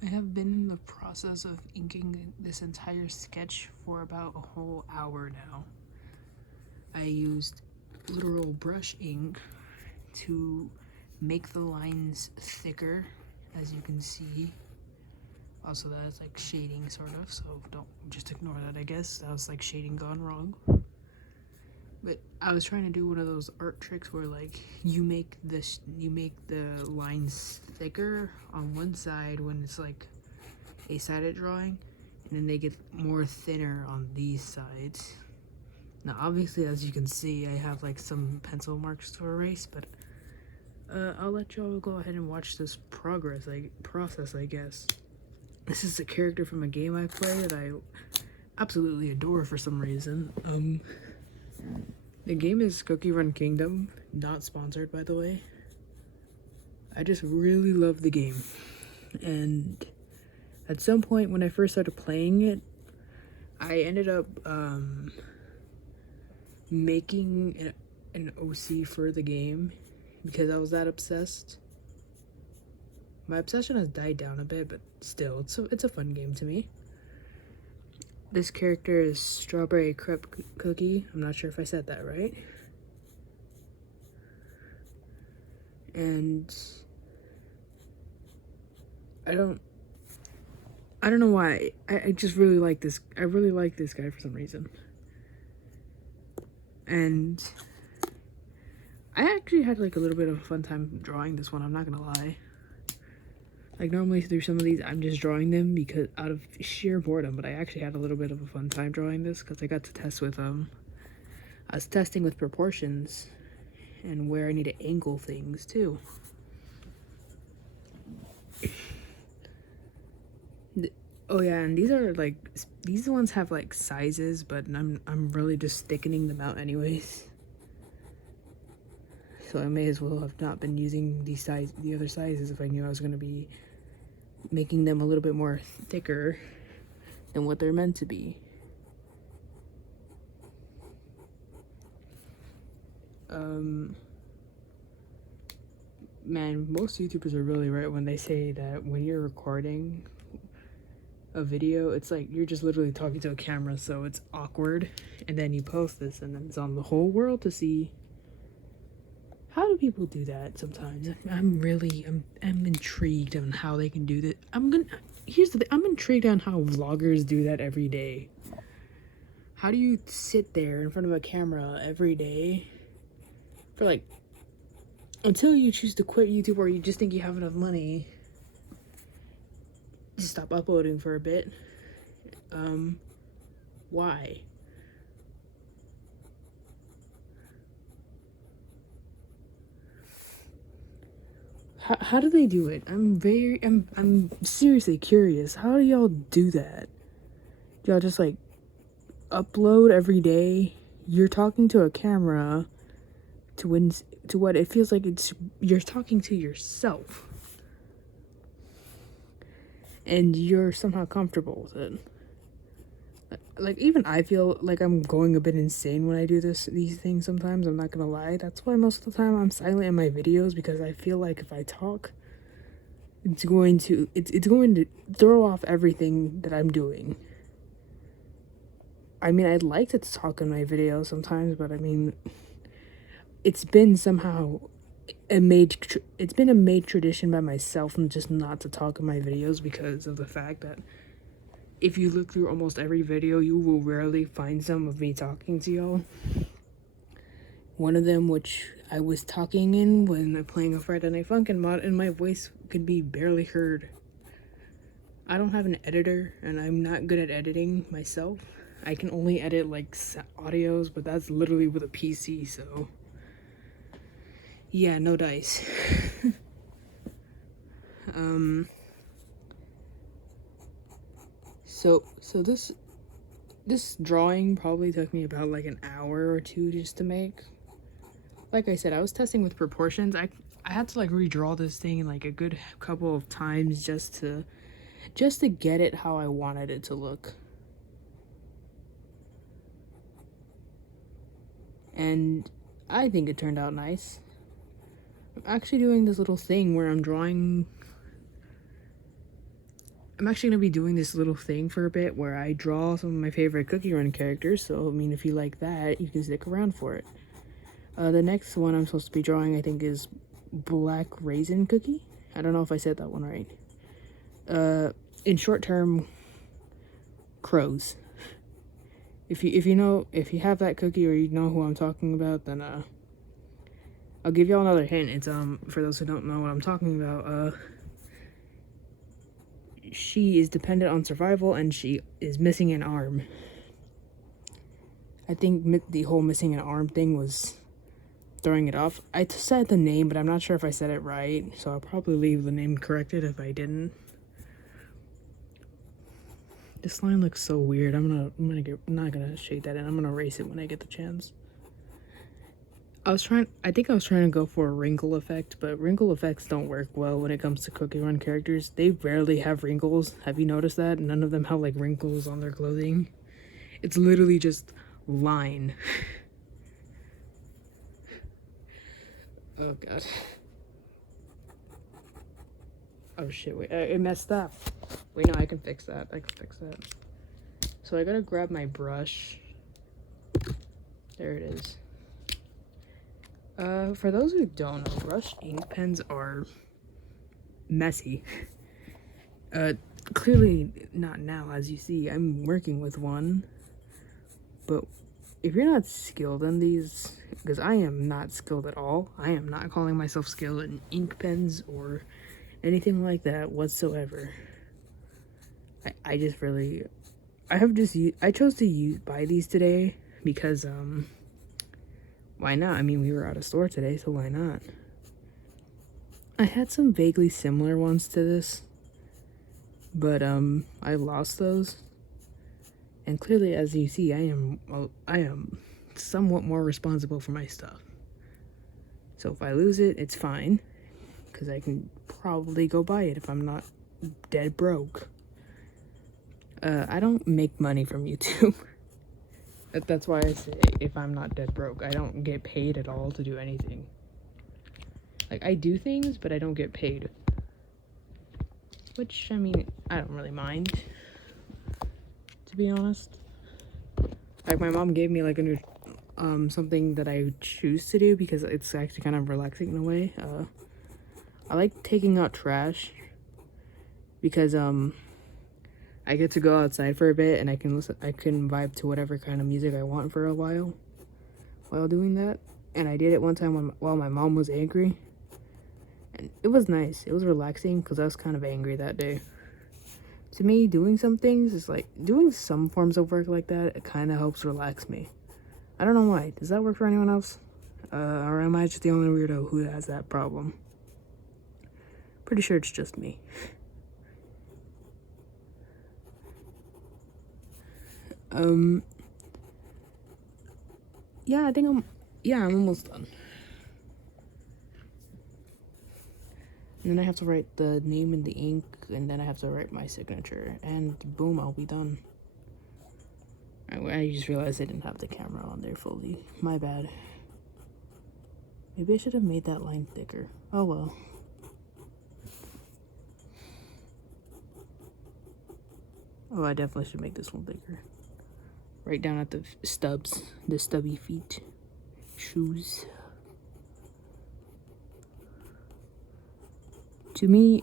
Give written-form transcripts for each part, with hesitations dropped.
I have been in the process of inking this entire sketch for about a whole hour now. I used literal brush ink to make the lines thicker, as you can see. Also, that is like shading, sort of, so don't just ignore that, I guess. That was like shading gone wrong. But I was trying to do one of those art tricks where like you make the lines thicker on one side when it's like a sided drawing, and then they get more thinner on these sides. Now obviously, as you can see, I have like some pencil marks to erase, but I'll let y'all go ahead and watch this process, I guess. This is a character from a game I play that I absolutely adore for some reason. The game is Cookie Run Kingdom, not sponsored, by the way. I just really love the game, and at some point when I first started playing it, I ended up making an OC for the game because I was that obsessed. My obsession has died down a bit, but still, it's a fun game to me. This character is Strawberry Crepe Cookie. I'm not sure if I said that right. And I don't know why. I just really like this. I really like this guy for some reason. And I actually had like a little bit of a fun time drawing this one, I'm not gonna lie. Like normally through some of these I'm just drawing them because out of sheer boredom, but I actually had a little bit of a fun time drawing this because I got to test with I was testing with proportions and where I need to angle things too. Oh yeah, and these ones have like sizes, but I'm really just thickening them out anyways. So I may as well have not been using the other sizes if I knew I was gonna be making them a little bit more thicker than what they're meant to be. Man, most YouTubers are really right when they say that when you're recording a video, it's like you're just literally talking to a camera, so it's awkward, and then you post this and then it's on the whole world to see. How do people do that sometimes? I'm intrigued on how they can do that. Here's the thing, I'm intrigued on how vloggers do that every day. How do you sit there in front of a camera every day for like, until you choose to quit YouTube or you just think you have enough money to stop uploading for a bit? Why? How do they do it? I'm seriously curious. How do y'all do that? Do y'all just like upload every day? You're talking to a camera to what it feels like you're talking to yourself. And you're somehow comfortable with it. Like, even I feel like I'm going a bit insane when I do these things sometimes, I'm not gonna lie. That's why most of the time I'm silent in my videos, because I feel like if I talk, it's going to throw off everything that I'm doing. I mean, I'd like to talk in my videos sometimes, but I mean, it's been somehow a made tradition by myself and just not to talk in my videos, because of the fact that if you look through almost every video, you will rarely find some of me talking to y'all. One of them, which I was talking in when I'm playing a Friday Night Funkin' mod, and my voice could be barely heard. I don't have an editor, and I'm not good at editing myself. I can only edit like audios, but that's literally with a PC, so yeah, no dice. So this drawing probably took me about like an hour or two just to make. Like I said, I was testing with proportions. I had to like redraw this thing like a good couple of times just to get it how I wanted it to look. And I think it turned out nice. I'm actually doing this little thing where I'm drawing I'm actually going to be doing this little thing for a bit where I draw some of my favorite Cookie Run characters. So, I mean, if you like that, you can stick around for it. The next one I'm supposed to be drawing, I think, is Black Raisin Cookie. I don't know if I said that one right. In short term, crows. If you have that cookie or you know who I'm talking about, then I'll give y'all another hint. It's for those who don't know what I'm talking about, she is dependent on survival and she is missing an arm. I think the whole missing an arm thing was throwing it off. I said the name, but I'm not sure if I said it right, so I'll probably leave the name corrected if I didn't. This line looks so weird. I'm not gonna shade that in. I'm gonna erase it when I get the chance. I think I was trying to go for a wrinkle effect, but wrinkle effects don't work well when it comes to Cookie Run characters. They rarely have wrinkles. Have you noticed that? None of them have like wrinkles on their clothing. It's literally just line. Oh god. Oh shit, wait, it messed up. Wait, no, I can fix that. So I gotta grab my brush. There it is. For those who don't know, brush ink pens are messy. Clearly not now, as you see. I'm working with one. But if you're not skilled in these, because I am not skilled at all. I am not calling myself skilled in ink pens or anything like that whatsoever. I chose to buy these today because why not? I mean, we were out of store today, so why not? I had some vaguely similar ones to this, but I lost those. And clearly, as you see, I am somewhat more responsible for my stuff. So if I lose it, it's fine, because I can probably go buy it if I'm not dead broke. I don't make money from YouTube. That's why I say if I'm not dead broke. I don't get paid at all to do anything. Like, I do things, but I don't get paid. Which, I mean, I don't really mind, to be honest. Like, my mom gave me, like, a new, something that I choose to do because it's actually kind of relaxing in a way. I like taking out trash because, I get to go outside for a bit and I can vibe to whatever kind of music I want for a while doing that. And I did it one time while my mom was angry. And it was nice. It was relaxing because I was kind of angry that day. To me, doing some things is like, doing some forms of work like that, it kind of helps relax me. I don't know why. Does that work for anyone else? Or am I just the only weirdo who has that problem? Pretty sure it's just me. Yeah, I'm almost done. And then I have to write the name in the ink, and then I have to write my signature, and boom, I'll be done. I just realized I didn't have the camera on there fully. My bad. Maybe I should have made that line thicker. Oh well. Oh, I definitely should make this one thicker. Right down at the stubs, the stubby feet, shoes. To me,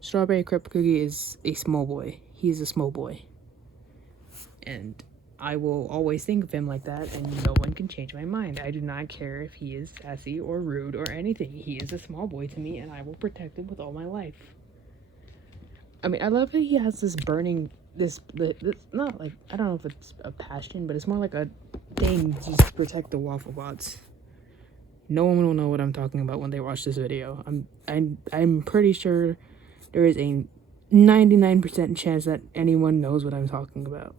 Strawberry Crepe Cookie is a small boy. He is a small boy. And I will always think of him like that, and no one can change my mind. I do not care if he is sassy or rude or anything. He is a small boy to me, and I will protect him with all my life. I mean, I love that he has this burning, this not like, I don't know if it's a passion, but it's more like a thing just to protect the waffle bots. No one will know what I'm talking about when they watch this video. I'm pretty sure there is a 99% chance that anyone knows what I'm talking about.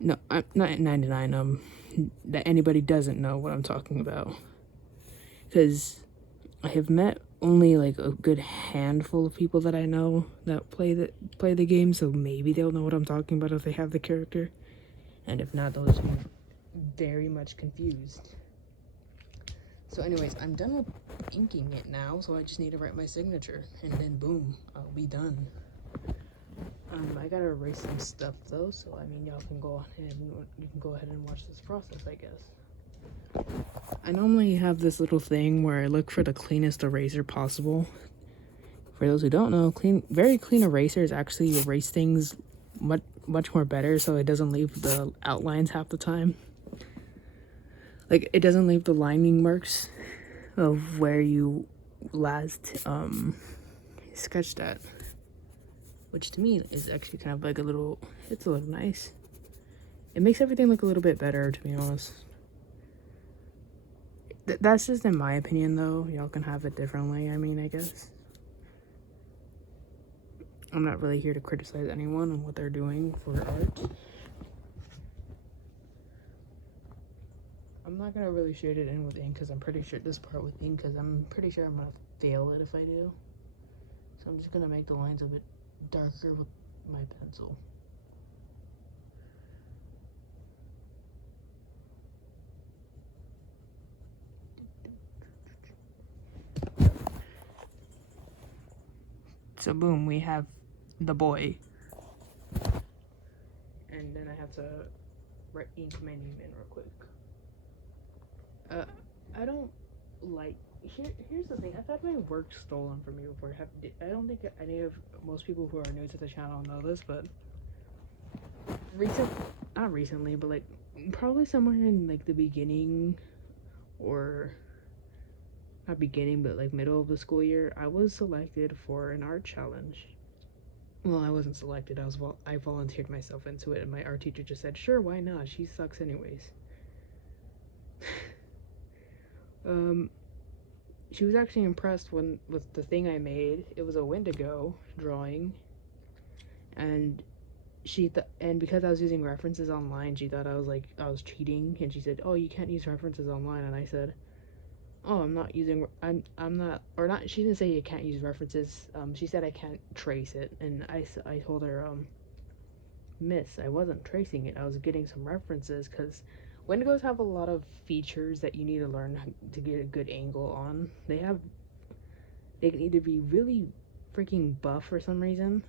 No, I'm not 99, that anybody doesn't know what I'm talking about. Because I have met only like a good handful of people that I know that play the game, so maybe they'll know what I'm talking about if they have the character. And if not, they'll just be very much confused. So anyways, I'm done with inking it now, so I just need to write my signature, and then boom, I'll be done. I gotta erase some stuff though, so I mean y'all can go ahead and you can go ahead and watch this process, I guess. I normally have this little thing where I look for the cleanest eraser possible. For those who don't know, very clean erasers actually erase things much more better, so it doesn't leave the outlines half the time. Like, it doesn't leave the lining marks of where you last sketched at, which to me is actually kind of like it's a little nice. It makes everything look a little bit better, to be honest. That's just in my opinion, though. Y'all can have it differently, I mean, I guess. I'm not really here to criticize anyone on what they're doing for art. I'm not gonna really shade it in with ink because I'm pretty sure this part with ink because I'm pretty sure I'm gonna fail it if I do. So I'm just gonna make the lines a bit darker with my pencil. So boom, we have the boy. And then I have to ink my name in real quick. I don't like, here's the thing, I've had my work stolen from me before. I don't think most people who are new to the channel know this, but not recently, but like probably somewhere in like the beginning, or not beginning, but like middle of the school year, I was selected for an art challenge. Well, I wasn't selected, I volunteered myself into it, and my art teacher just said, sure, why not, she sucks anyways. She was actually impressed with the thing I made. It was a Wendigo drawing, and because I was using references online, she thought I was cheating, and she said, oh, you can't use references online, and I said, oh, I'm not, or not, she didn't say you can't use references, she said I can't trace it, and I told her, miss, I wasn't tracing it, I was getting some references, because Wendigos have a lot of features that you need to learn to get a good angle on. They can either be really freaking buff for some reason,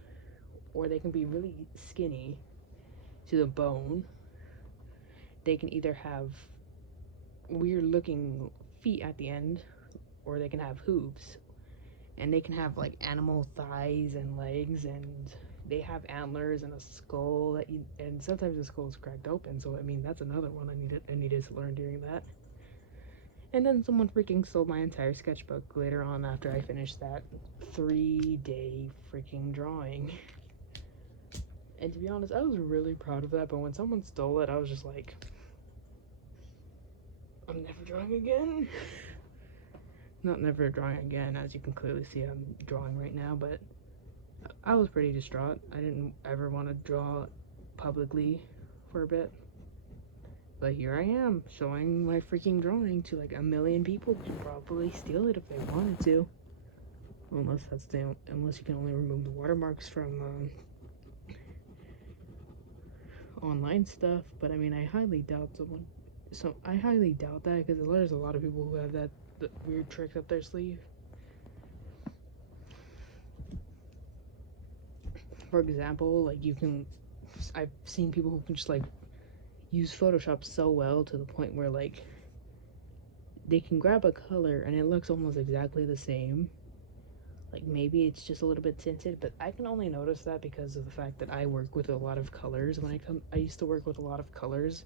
or they can be really skinny to the bone. They can either have weird looking feet at the end, or they can have hooves. And they can have like animal thighs and legs, and they have antlers and a skull and sometimes the skull is cracked open, so I mean that's another one I needed to learn during that. And then someone freaking stole my entire sketchbook later on after I finished that 3-day freaking drawing. And to be honest, I was really proud of that, but when someone stole it, I was just like, I'm never drawing again. Not never drawing again, as you can clearly see I'm drawing right now, but I was pretty distraught. I didn't ever want to draw publicly for a bit. But here I am, showing my freaking drawing to like 1 million people who could probably steal it if they wanted to. Unless you can only remove the watermarks from online stuff. But I mean, I highly doubt I highly doubt that, because there's a lot of people who have that weird trick up their sleeve. For example, like I've seen people who can just like use Photoshop so well to the point where like they can grab a color and it looks almost exactly the same. Like maybe it's just a little bit tinted, but I can only notice that because of the fact that I work with a lot of colors. I used to work with a lot of colors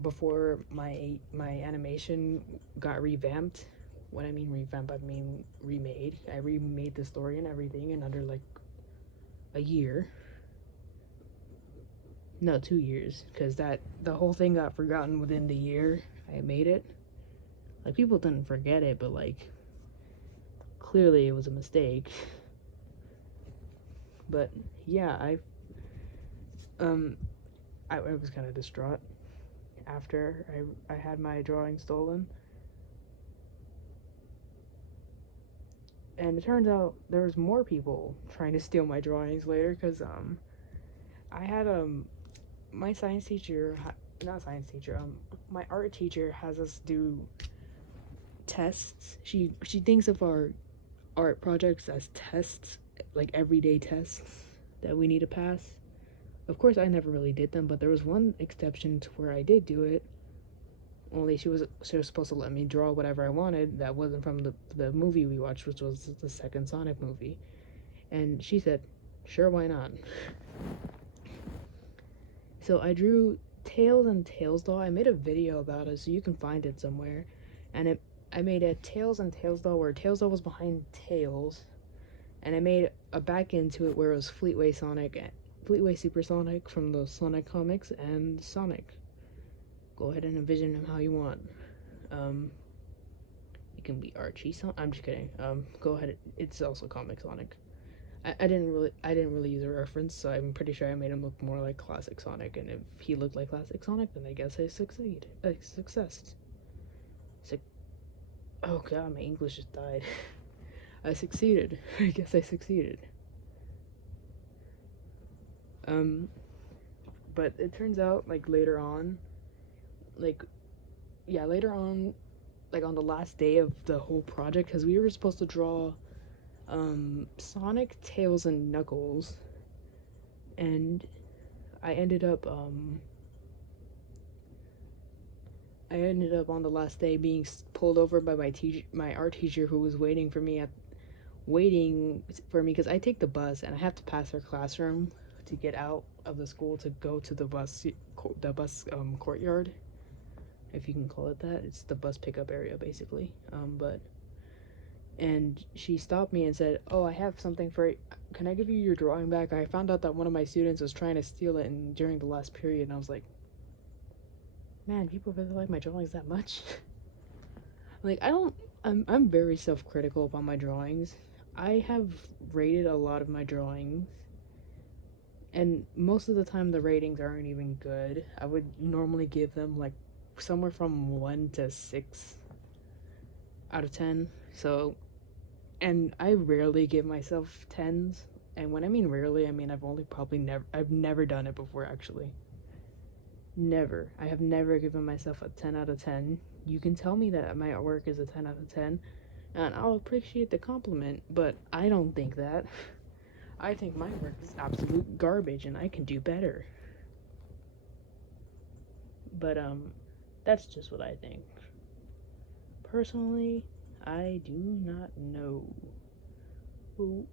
before my animation got revamped. When I mean revamped, I mean remade. I remade the story and everything in under like a year. No, 2 years, because the whole thing got forgotten within the year I made it. Like, people didn't forget it, but like clearly it was a mistake. But yeah, I was kind of distraught after I had my drawing stolen. And it turns out there was more people trying to steal my drawings later, because I had my science teacher, not science teacher, my art teacher has us do tests. She thinks of our art projects as tests, like everyday tests. that we need to pass. Of course, I never really did them, but there was one exception to where I did do it. Only she was supposed to let me draw whatever I wanted that wasn't from the movie we watched, which was the second Sonic movie. And she said, "Sure, why not?" So I drew Tails and Tails doll. I made a video about it, so you can find it somewhere. And I made a Tails and Tails doll where Tails doll was behind Tails, and I made a back end to it where it was Fleetway Supersonic from the Sonic comics, and Sonic. Go ahead and envision him how you want. It can be Archie. I'm just kidding. Go ahead. It's also comic Sonic. I didn't really use a reference, so I'm pretty sure I made him look more like classic Sonic. And if he looked like classic Sonic, then I guess I succeed. Success. Oh god, my English just died. I succeeded. I guess I succeeded. But it turns out later on, later on, on the last day of the whole project, because we were supposed to draw Sonic, Tails, and Knuckles, and I ended up on the last day being pulled over by my art teacher, who was waiting for me because I take the bus and I have to pass her classroom to get out of the school to go to the bus courtyard, if you can call it that. It's the bus pickup area basically. And she stopped me and said, "Oh, I have something for you. Can I give you your drawing back? I found out that one of my students was trying to steal it during the last period." And I was like, man, people really like my drawings that much? I'm very self-critical about my drawings. I have rated a lot of my drawings, and most of the time the ratings aren't even good. I would normally give them somewhere from 1 to 6 out of 10. So, and I rarely give myself 10s. And when I mean rarely, I mean I've never done it before, actually. Never. I have never given myself a 10 out of 10. You can tell me that my artwork is a 10 out of 10, and I'll appreciate the compliment, but I don't think that. I think my work is absolute garbage, and I can do better. But, that's just what I think. Personally, I do not know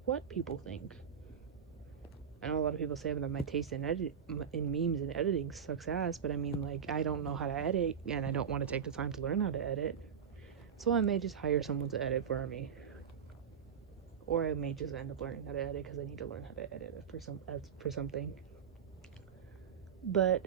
what people think. I know a lot of people say that my taste in memes and editing sucks ass, but I mean, I don't know how to edit, and I don't want to take the time to learn how to edit. So I may just hire someone to edit for me. Or I may just end up learning how to edit because I need to learn how to edit for something. But